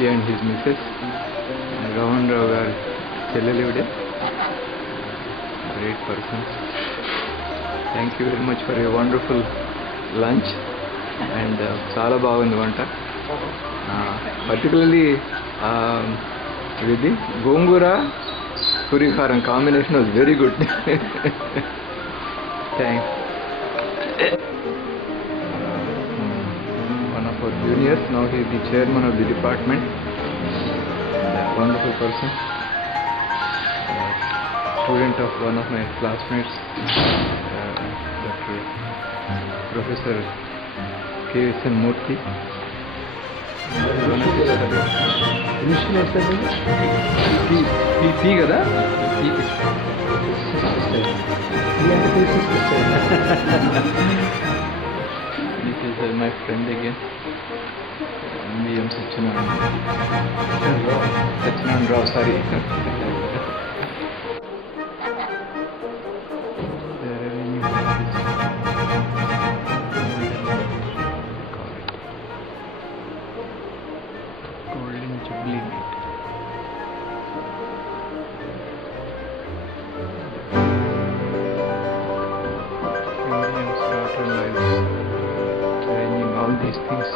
he and his missus, Ravan Rao garu chellelivude, great person. Thank you very much for a wonderful lunch and చాలా బాగుంది వంట. Particularly with the gongura purikaram combination was very good. Thanks. One of our juniors, now he is the chairman of the department. Wonderful person. Student of one of my classmates, Dr. Professor K.S.N. Murthy. P కదా? This is my friend again. M.V.M. Satyanarayana Rao, sorry. Jubilee meet. Indians, daughter lives, arranging all these things.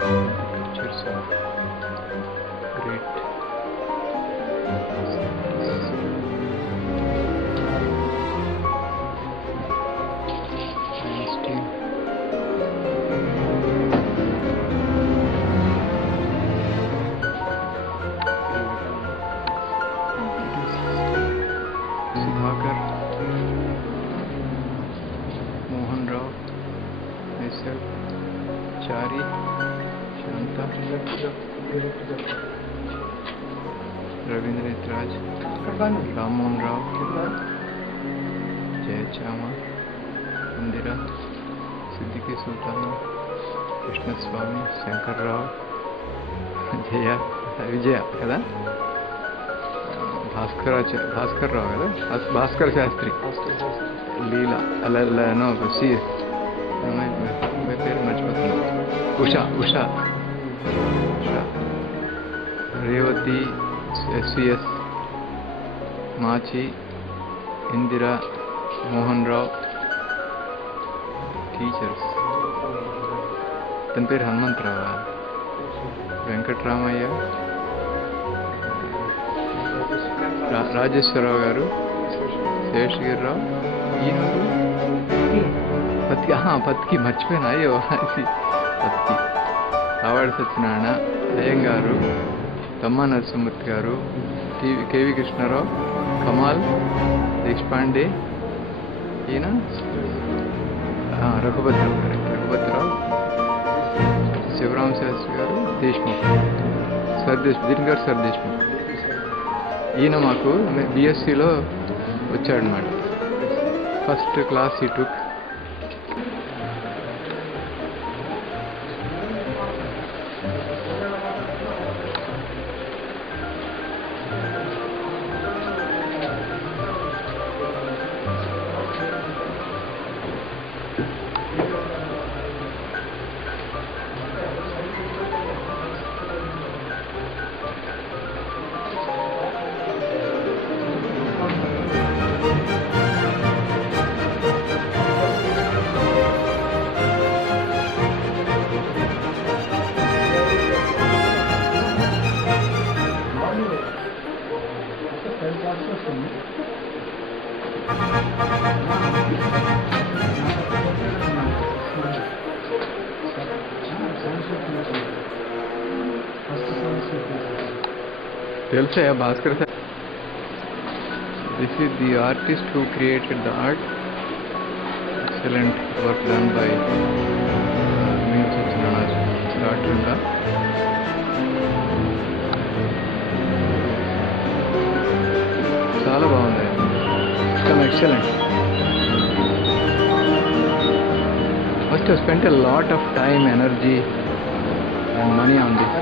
The pictures are great. Nice team. Mohan Rao, myself, Chari, Shanta, Ravindranath Raj, Ramon Rao, Jayachama, Indira, Siddhiki Sultana, Krishna Swami, Shankar Rao, Jaya, Vijaya, kada? Bhaskar Rao, kada? Bhaskar Shastri. Leela, no, see, my very much Usha, Revati, SVS, Machi, Indira, Mohan Rao, teachers. Then Hanumantrava, Venkatramaya, Rajeshwara Garu, Seshgir Rao. పత్కి పత్కి మర్చిపోయినా అయ్యో పత్కి ఆవాడ సత్యనారాయణ అయ్యంగారు, తమ్మా నరసింహమూర్తి గారు, KV Krishnarao, కమాల్ దేశపాండే, ఈయన రఘుపతిరావు శివరామ శాస్త్రి గారు, దేశ్ముఖ్ దీని గారు sir Deshmukh. ఈయన మాకు బిఎస్సిలో వచ్చాడనమాట. First class he took. Telsa Bhaskar sir. This is the artist who created the art. Excellent work done by Satyanarayana. చాలా బాగుంది. Excellent. Must have spent a lot of time, energy and money on this.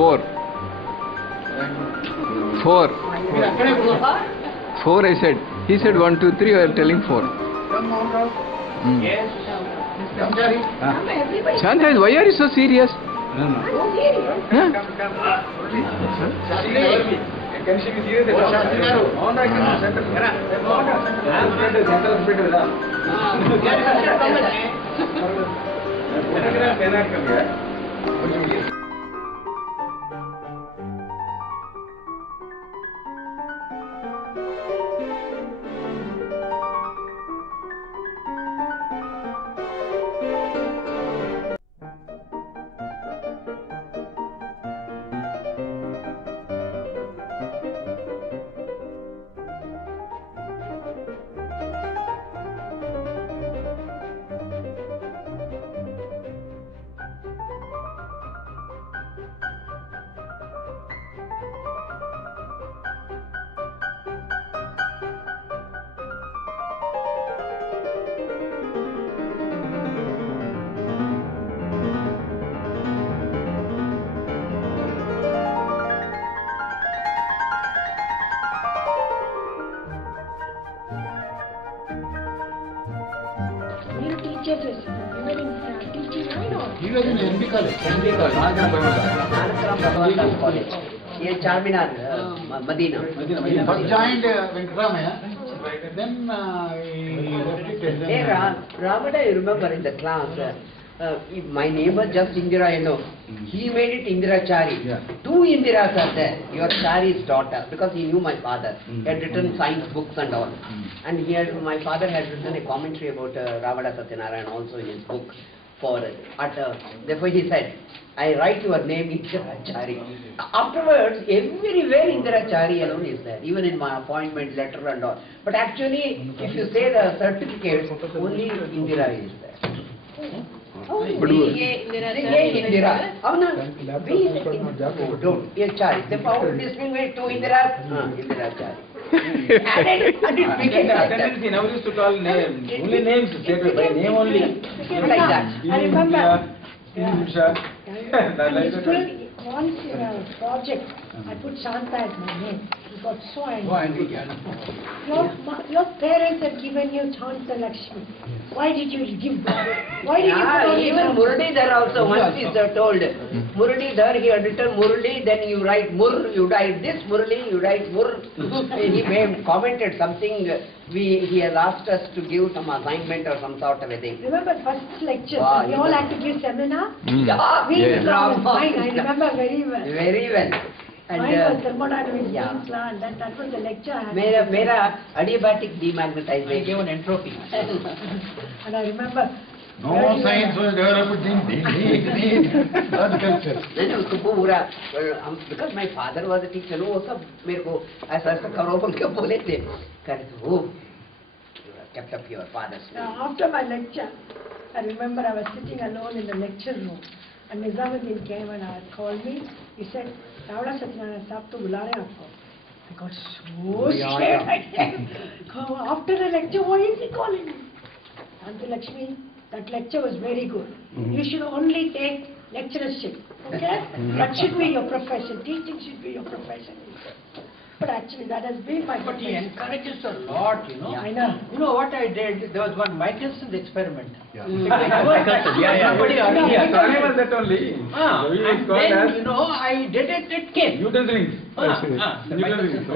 4. 4. 4 I said. He said 1, 2, 3. I am telling 4. Yes. Shanta, why are you so serious? Huh? He was in NB College. NB College. College. Here Charminar, Medina. First joined Venkatramaya. Then he left it. Hey, Ramada, you remember in the class, my neighbor just Indira, you know, he made it Indira Chari. Yeah. 2 Indiras are there. Your Chari's daughter, because he knew my father. He had written science books and all. And my father had written a commentary about Ramada Satyanarayana also in his book. Therefore he said, I write your name Indira Chari. Afterwards, everywhere Indira Chari alone is there, even in my appointment letter and all. But actually, if you say the certificate, only Indira is there. Indira. Oh no, don't. Yes, Chari. The power distinguish 2 Indiras. Indira Chari. Attendance, he never used to call names. Only names stated by name only. Like that. I remember. Once in a project, I put Shanta as my name. He got so angry. Your parents have given you Shanta Lakshmi. Why did you give birth? Why did you put on even Muralidhar also, once is told. Muralidhar, he had written Murali, then you write Mur, you write this Murali, you write Mur. He may have commented something, he has asked us to give some assignment or some sort of a thing. Remember first lecture, we all had to give seminar? Yeah, Mine, I remember very well. Very well. And, mine was thermodynamics, and that was the lecture I had. Mera adiabatic demagnetization. I gave an entropy. And I remember. No science was developed in horticulture. Because my father was a teacher, वो सब मेरे को ऐसा करो बोल के बोले थे. Oh, you have kept up your father's name. After my lecture, I remember I was sitting alone in the lecture room, and Nizamuddin came and called me. He said, "Ravada Satyanarayana Sahab to bula rahe aapko." I got so scared. After the lecture, why is he calling me? Auntie Lakshmi, that lecture was very good. You should only take lecturership, okay? That should be your profession. Teaching should be your profession. But actually, that has been my But he profession. encourages a lot, you know. Yeah, I know. You know what I did? There was one Michelson's experiment. Michelson, Somebody earlier. Time was that only. And then, you know, I did it, it came. Newton's rings. Newton's rings.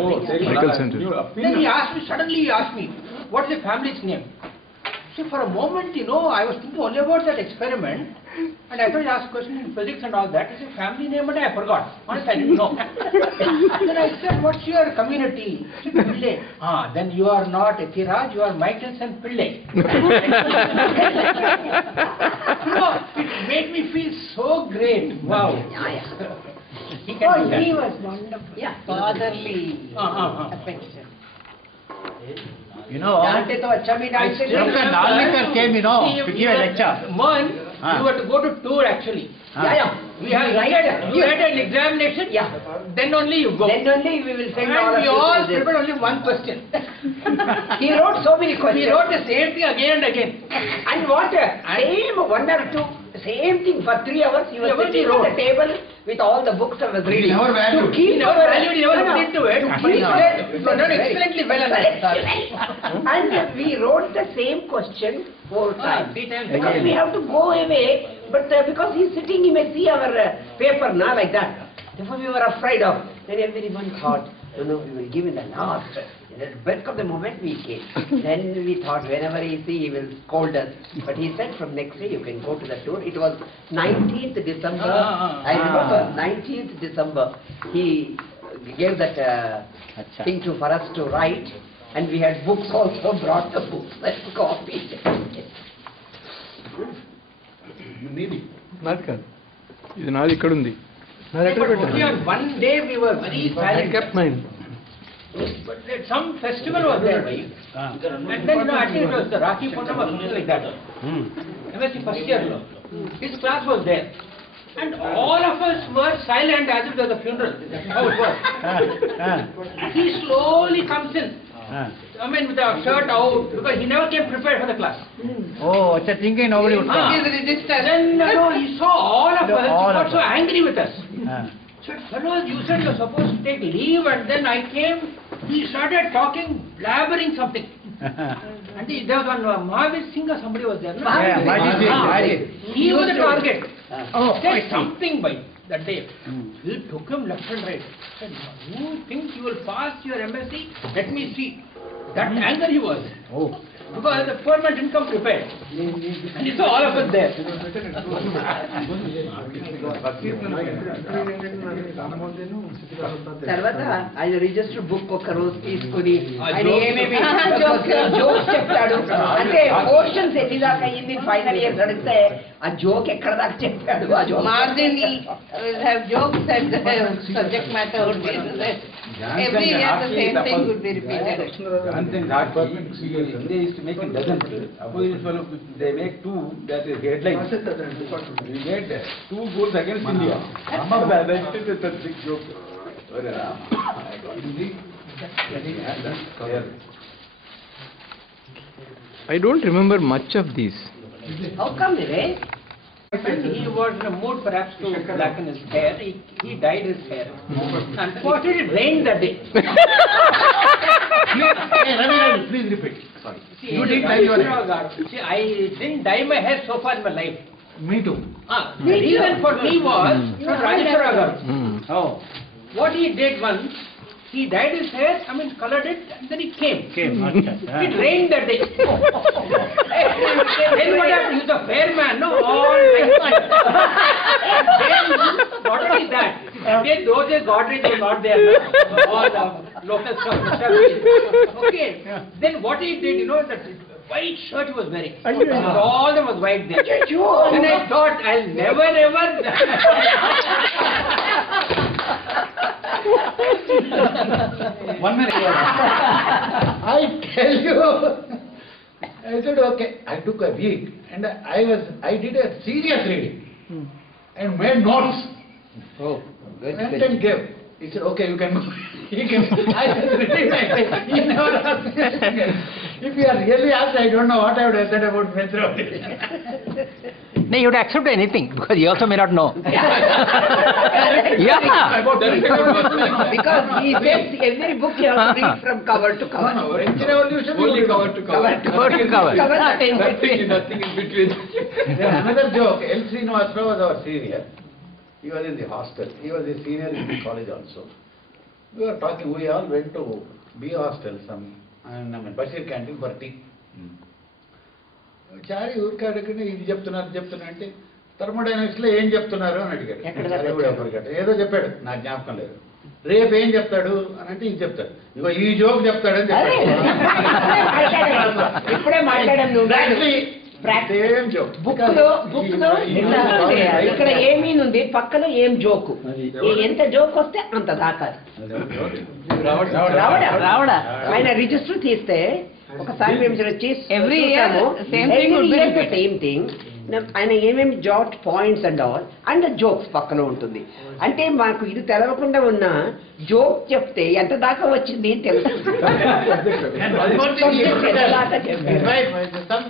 Michelson. Then he asked me, suddenly he asked me, what's the family's name? So for a moment, you know, I was thinking only about that experiment, and I thought he asked questions in physics and all that. He said, family name, and I forgot. Honestly, I didn't know. Then I said, what's your community? He said, Pillai. Then you are not Ethiraj, you are Michelson Pillai. You know, it made me feel so great. Wow. He can do that. He was wonderful. Yeah, fatherly affection. You know, Dante to acha bhi dance se Dr. Nalekar came, you know, to give a lecture. Man, you were to go to tour actually. We had an examination. Then only you go. Then only we will send all And of we you all to this. prepared only one question. He wrote so many questions. He wrote the same thing again and again. And what? Same one or two same thing for 3 hours. He was sitting at the table with all the books I was reading. never valued. To keep He never valued, he never No, no. looked into it. To But keep you have done excellently well on that. And we wrote the same question 4 times. 3 times. Because we have to go away, but because he's sitting, he may see our paper, like that. Therefore we were afraid of. Then everyone thought, we will give in the last. At the back of the moment we came. Then we thought whenever he see, he will scold us. But he said from next day you can go to the tour. It was 19th December. I remember 19th December. He gave that thing for us to write. And we had books also, brought the books and copied. నాది కాదు, ఇది నాది ఇక్కడ ఉంది. నా దగ్గర But only పెట్టాను. on one day we were very I silent. kept mine. But some festival was there, right? And then, I think it was the Rakhi Purnam or something like that. MSc first year, his class was there. And all of us were silent as if there was a funeral. That's how it was. He slowly comes in. I mean, with the shirt out, because he never came prepared for the class. Oh, thinking nobody would come. Then, he saw all of us, he All got of so us. angry with us. Ah. Said, fellows, you said you're supposed to take leave, and then I came, he started talking, blabbering something. And there was one Mahavir Singh or somebody was there. No? Yeah, Mahavir Singh, Mahavir. He was the target. Oh, Said I see. something by that day. He took him left and right. Said, you think you will pass your MSc? Let me see. That anger he was. Oh. Because the poor man didn't come prepared. And he saw all of us there. తర్వాత ఆయన register book ఒక రోజు తీసుకుని ఆయన ఏమేమి jokes చెప్తాడు. అంటే portions ఎన్ని దాకా అయ్యింది ఫైనల్ ఇయర్స్ అడిగితే ఆ జోక్ ఎక్కడ దాకా చెప్పాడు. ఆ joke Margin will have jokes and the subject matter would be the same. Every year the same thing would be repeated. They used to make in dozens. Opposition fellow, they make 2, that is headlines. We made 2 goals against India. That is a big joke. I don't remember much of these. How come Ray? He was in a mood perhaps to blacken his hair. He dyed his hair. Unfortunately, it rained that day. Hey, Ravi, please repeat. Sorry. See, You did dye your hair. See, I didn't dye my hair so far in my life. Me too. The reason for me was Rajeshwara Garu. Oh. What he did once, he dyed his hair, colored it, and then he came. It rained that day. Then what happened? He's a fair man, no? All night. And then, not only that, then those days Godrej was not there, no? All the local stuff. Okay. Then what he did, that white shirt he was wearing. All them was white there. Then I thought, I'll never ever... One minute. I tell you, I said, okay, I took a week and I did a serious reading and made notes. Oh, good. And then gave. He said, okay, you can go. I was reading my face. He never asked me again. If you are really asked, I don't know what I would have said about Metro. No, you would accept anything because you also may not know. Because he says every book you have to read from cover to cover. French Revolution, Only cover to cover. Nothing Nothing in between. Then another joke, L. Srinivasrao was our senior. He was in the hostel. He was a senior in the college also. We were talking, we all went to B hostel, Bashir canteen for tea. చారి ఊరికే అడగండి ఇది చెప్తున్నారు అంటే thermodynamics లో ఏం చెప్తున్నారు అని అడిగాడు. చారి కూడా ఎవరికట ఏదో చెప్పాడు, నాకు జ్ఞాపకం లేదు. రేపు ఏం చెప్తాడు అని అంటే ఇది చెప్తాడు, ఇగో ఈ జోక్ చెప్తాడని చెప్పాడు. ఇప్పుడే మాట్లాడాను. Same joke. బుక్ లో ఇక్కడ ఏమీ ఉంది, పక్కన ఏం జోకు, ఎంత జోక్ వస్తే అంత దాకాలి. రావడా ఆయన రిజిస్టర్ తీస్తే ఒకసారి మేము Every year, same thing would be repeated. Same thing. ఆయన ఏమేమి జాట్ points and all and jokes పక్కన ఉంటుంది. అంటే మాకు ఇది తెలవకుండా ఉన్న జోక్ చెప్తే ఎంత దాకా వచ్చింది అని తెలుస్తుంది. Some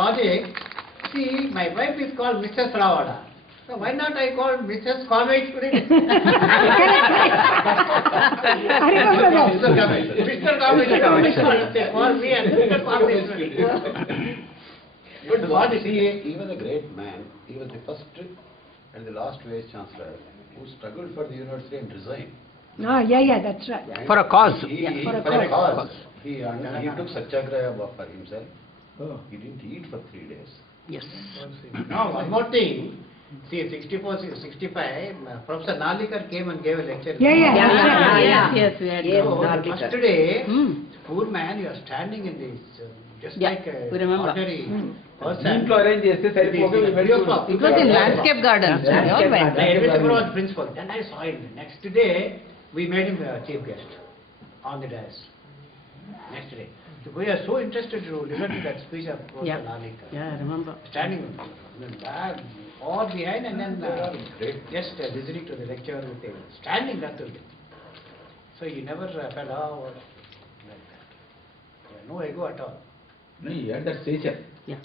logic, See, my wife is called Mrs. Ravada. So why not I call Mrs. Conway today? I remember that. Mr. Conway. They call me and Mr. Conway. But what is he? He was a great man. He was the first and the last Vice Chancellor who struggled for the university and resigned. Ah, yeah, that's right. For a cause. For a cause. He took satyagraha for himself. Oh. He didn't eat for 3 days. Yes. Now, one more thing. See, 64, 65, Professor Nalikar came and gave a lecture. Yes, we had Yes, gone. Nalikar. First day, poor man, you are standing in this, just Yeah, like a we remember. ordinary person. ఇంట్లో arrange చేస్తే సరిపోతుంది Video clock. It was in landscape garden. We all went. Everything was principal. Then I saw him. Next day, we made him a chief guest on the dais. Next day. So we are so interested to listen to that speech of Professor Nalikar. Yeah, I remember. Standing in the back, all behind, and then just listening to the lecture with him. Standing that way. So he never felt, oh, like that. No ego at all. No, he had that stature. Yeah.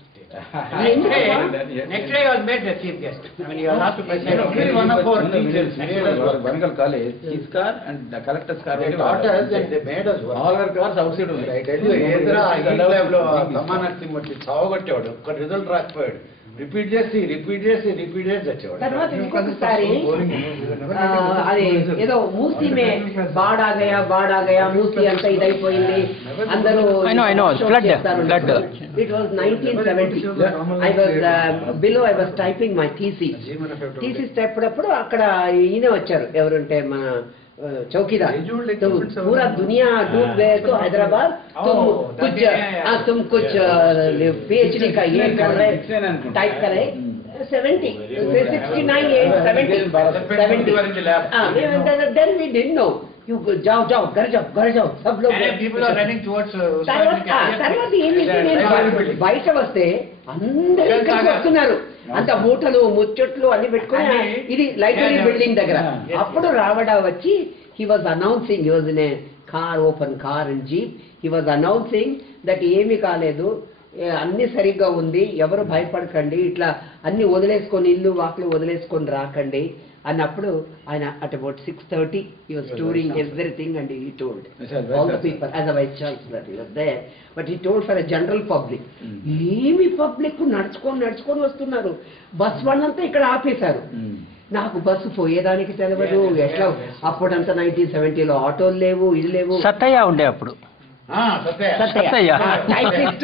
Next day I was made the chief guest. I mean, you are asked to present. One of our teachers made us work. Varangal College, his car and the collector's car. They taught us and they made us work. All our cars outside only. I tell you, Edra, heat lab lo Samanarthi Matti చావగొట్టేవాడు. ఒక result రాకపోయాడు. Repeat చేసి తెచ్చేవాడు. తర్వాత ఇంకొకసారి అది ఏదో మూసి మే బాడాగయా మూసి అంతా ఇదైపోయింది అందరూ I know, flood. It was 1970. I was below, I was typing my thesis టైప్డప్పుడు అక్కడ ఈయన వచ్చారు ఎవరుంటే మన चौकीदार तो पूरा दुनिया डूब गए तो हैदराबाद तुम कुछ PhD का ये कर रहे टाइप कर रहे 70 69 70 then we didn't know you जाओ घर जाओ सब लोग people are running towards తర్వాత ఏమి బయట వస్తే అందరూ ఇక్కడికి వస్తున్నారు అంత మూటలు ముచ్చట్లు అన్ని పెట్టుకుని ఇది లైబ్రరీ బిల్డింగ్ దగ్గర అప్పుడు రావడా వచ్చి he was announcing, he was in a open car and jeep, he was announcing that ఏమీ కాలేదు అన్ని సరిగ్గా ఉంది ఎవరు భయపడకండి ఇట్లా అన్ని వదిలేసుకొని ఇల్లు వాకులు వదిలేసుకొని రాకండి అన్నప్పుడు ఆయన at about 6:30 he was touring everything and he told all the people as a vice chancellor he was there but he told for a general public ఏమి పబ్లిక్ నడుచుకొని వస్తున్నారు బస్ వాళ్ళంతా ఇక్కడ ఆపేశారు నాకు బస్సు పోయేదానికి తెలియదు ఎట్లా అప్పుడంతా 1970లో ఆటోలు లేవు ఇది లేవు సత్తయ్య ఉండే అప్పుడు టైపిస్ట్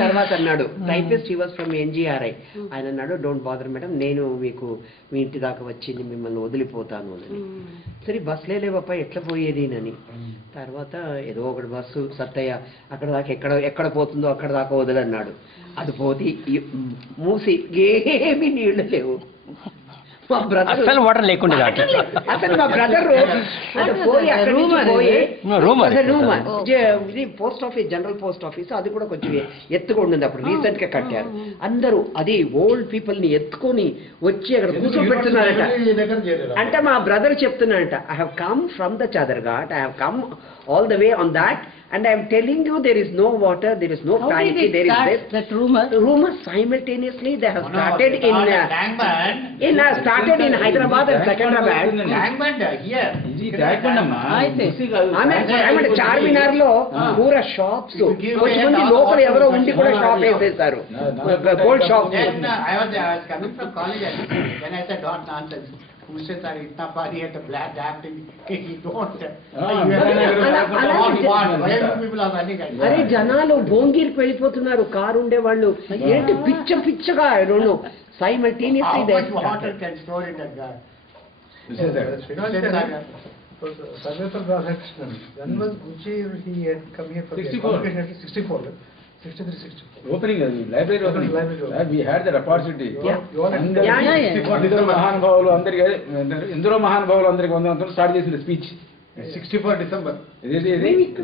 తర్వాత అన్నాడు typist he was from NGRI ఆయన అన్నాడు డోంట్ బాదర్ మేడం నేను మీకు మీ ఇంటి దాకా వచ్చి మిమ్మల్ని వదిలిపోతాను అని సరే బస్సులే లేవప్ప ఎట్లా పోయేది అని తర్వాత ఏదో ఒకటి బస్సు సత్తయ్య అక్కడ దాకా ఎక్కడ పోతుందో అక్కడ దాకా వదిలన్నాడు అది పోతే మూసి ఏమీ నీళ్లు లేవు అసలు వాటర్ లేకుండా అసలు మా brother post office general post office అది కూడా కొంచెం ఎత్తుగా ఉండదు అప్పుడు రీసెంట్ గా కట్టారు అందరూ అది ఓల్డ్ పీపుల్ ని ఎత్తుకొని వచ్చి అక్కడ కూర్చోబెడుతున్నారట అంటే మా బ్రదర్ చెప్తున్నారట I have come from the Chaderghat I have come all the way on that and I am telling you there is no water, there is no tanki, there is this. That rumor simultaneously they have started started in Hyderabad and Secunderabad. Here. ఆమె చార్మినార్ లో పూరా shops కొంతమంది లోపల ఎవరో ఉండి కూడా shop వేసేస్తారు gold shop I was coming from college and then I said don't nonsense Muslims are itna party at the black damn thing you don't people are running అరే జనాలు భోంగిరికి వెళ్ళిపోతున్నారు కారు ఉండే వాళ్ళు ఏంటి పిచ్చగా రెండు simultaneously how much water can store in that guy Sarvepal Radhakrishnan, when was Gucci he had come here for 64. 63-64. Opening library opening. We had that opportunity. మహానుభావులు అందరికి ఎందరో మహానుభావులు అందరికి స్టార్ట్ చేసిన speech 64 December.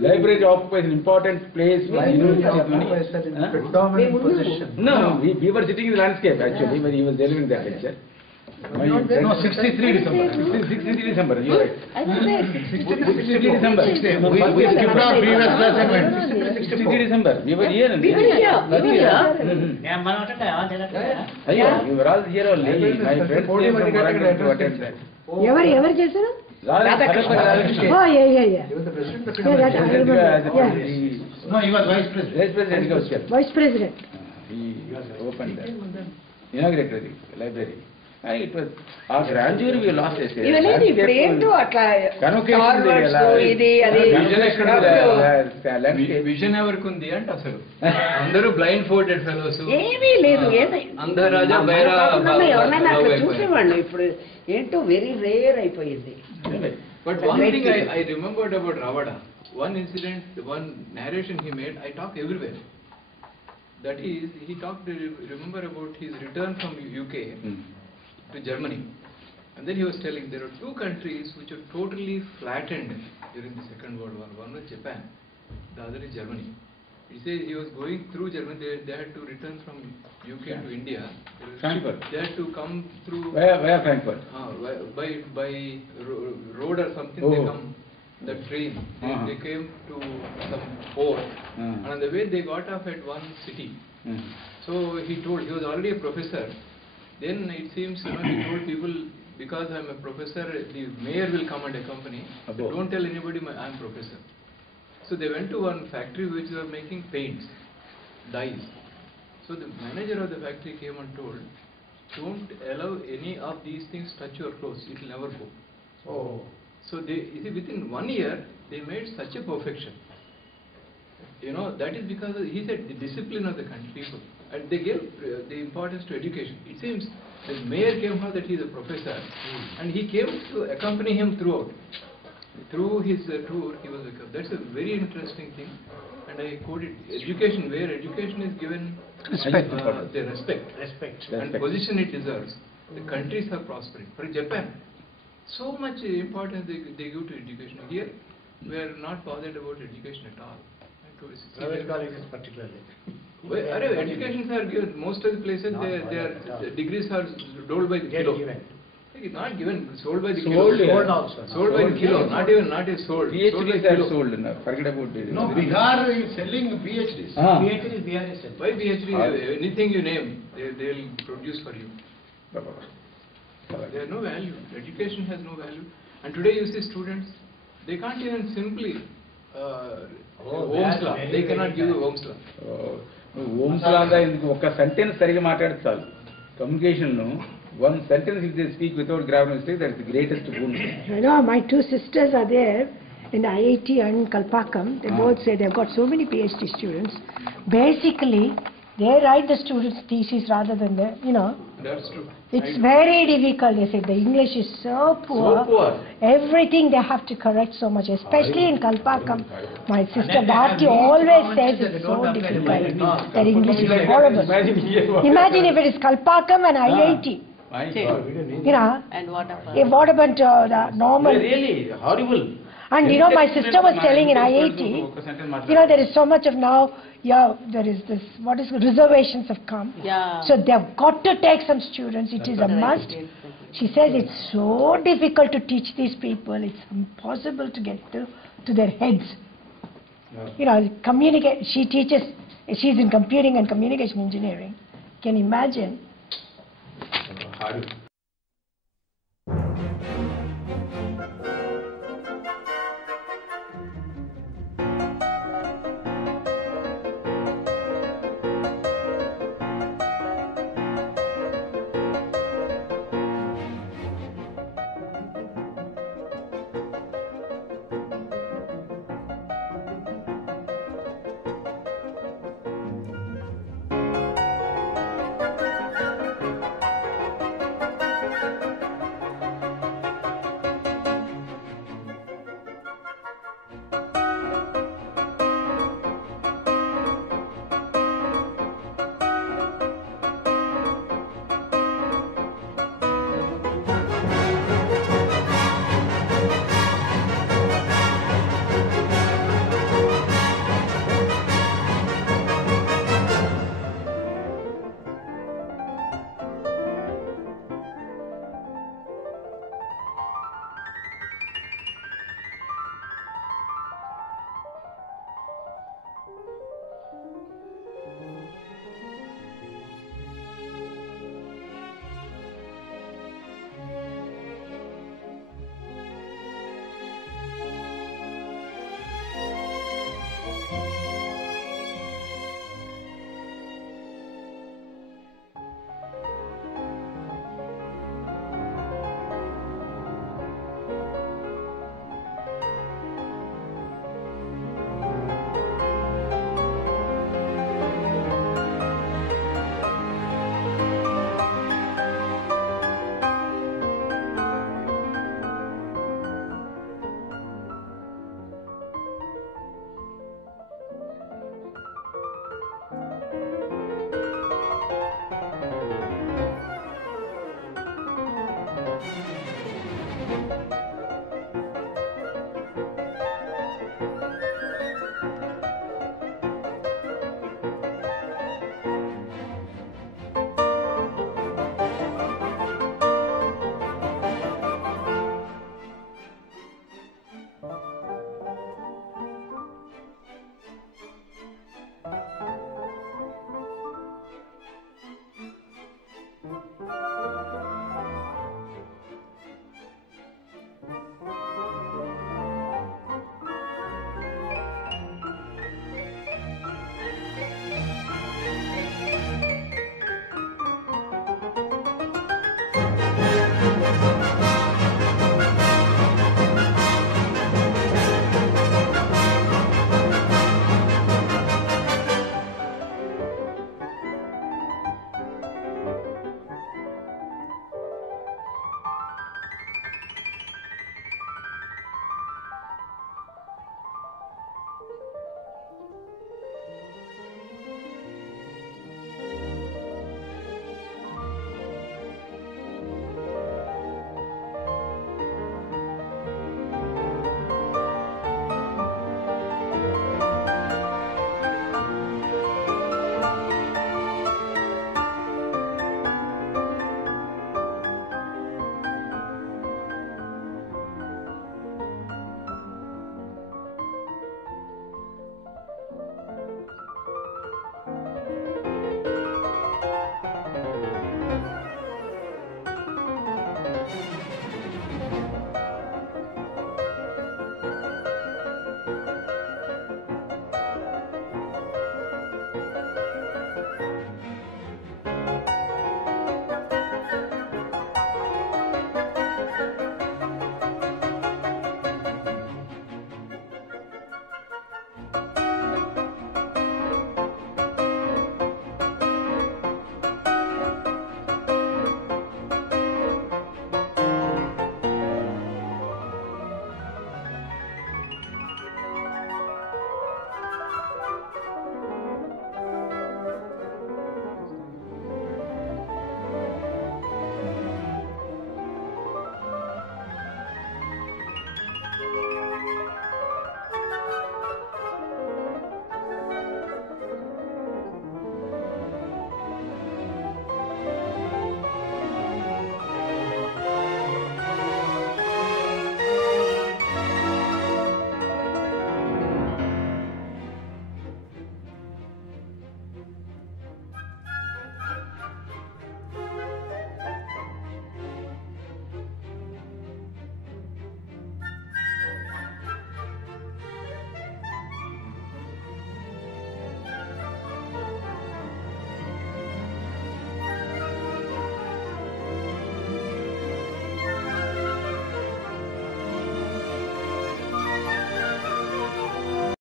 Library occupies an important place. Predominant position. No, we were sitting in the landscape actually when he was delivering that lecture. No, 63 December. 63 December, you're right. I think that 63 December. We skipped our previous class and went 63 December. We were here. we were here. We were all here only. My friends came from Warangal to attend that. ఎవరు చేశారు? Radhakrishnan. Oh, yeah. He was the president of Yeah, that I remember. Yeah. No, he was vice president. Vice President he was here. Vice President. He opened that. Inaugurated the library. It was our grandeur we lost yesterday. ఇవన్నీ ఇప్పుడు ఏంటో అట్లా Convocation ఇది అది vision ఎవరికి ఉంది అంటే అసలు అందరూ బ్లైండ్ ఫోల్డెడ్ ఫెలోస్, ఏమీ లేదు. అందరాజా బైరా ఎవరైనా అట్లా చూసేవాళ్ళు. ఇప్పుడు ఏంటో వెరీ రేర్ అయిపోయింది. But one thing I remembered about Ravada, one incident, one narration he made, I talk everywhere. That is, he talked, remember about his return from UK to Germany. And then he was telling there are two countries which are totally flattened during the Second World War. One was Japan, the other is Germany. He says he was going through Germany, they had to return from UK to India. Frankfurt. They had to come through... Where Frankfurt? By road or something, they come, the train. They came to some port, and on the way they got off at one city. So he told, he was already a professor. Then it seems, he told people, because I am a professor, the mayor will come and accompany. So don't tell anybody I am professor. So they went to one factory which were making paints, dyes. So the manager of the factory came and told, don't allow any of these things touch your clothes, it will never go. So they, you see, within 1 year, they made such a perfection. That is because he said the discipline of the country people. And they gave the importance to education. It seems the mayor came out that he is a professor, and he came to accompany him throughout. Through his tour, he was that's a very interesting thing. And I quoted education, where education is given the respect and position it deserves. The countries are prospering. For Japan, so much importance they give to education. Here, we are not bothered about education at all. Private colleges particularly. Educations are given. Most of the places, their degrees are sold by the kilo. It's not given, sold by the kilo. Sold also. Sold by the kilo, not even sold. PhDs are sold. Forget about it. No, Bihar is selling PhDs. PhDs, Bihar is selling. Why PhD? Anything you name, they will produce for you. They have no value. Education has no value. And today you see students, they can't even simply Ohm's law. They cannot give you Ohm's law. Ohm's law anda induku oka sentence sariga maatladadu chalu. Communication no one sentence if they speak without grammar mistake, that is the greatest boon. My two sisters are there in IIT and Kalpakkam. They both say they've got so many PhD students. Basically, they write the students' thesis rather than That's true. It's very difficult. They say the English is so poor. Everything they have to correct so much, especially in Kalpakkam. My sister Bharti always says it's so difficult. That English is horrible. Imagine if it is Kalpakkam and IIT. And what about? What about the normal? Really horrible. And my sister was telling in IIT, there is so much of now, there is this, reservations have come. Yeah. So they have got to take some students, it is a must. She says it's so difficult to teach these people, it's impossible to get to their heads. Communicate, she teaches, she's in computing and communication engineering. Can you imagine?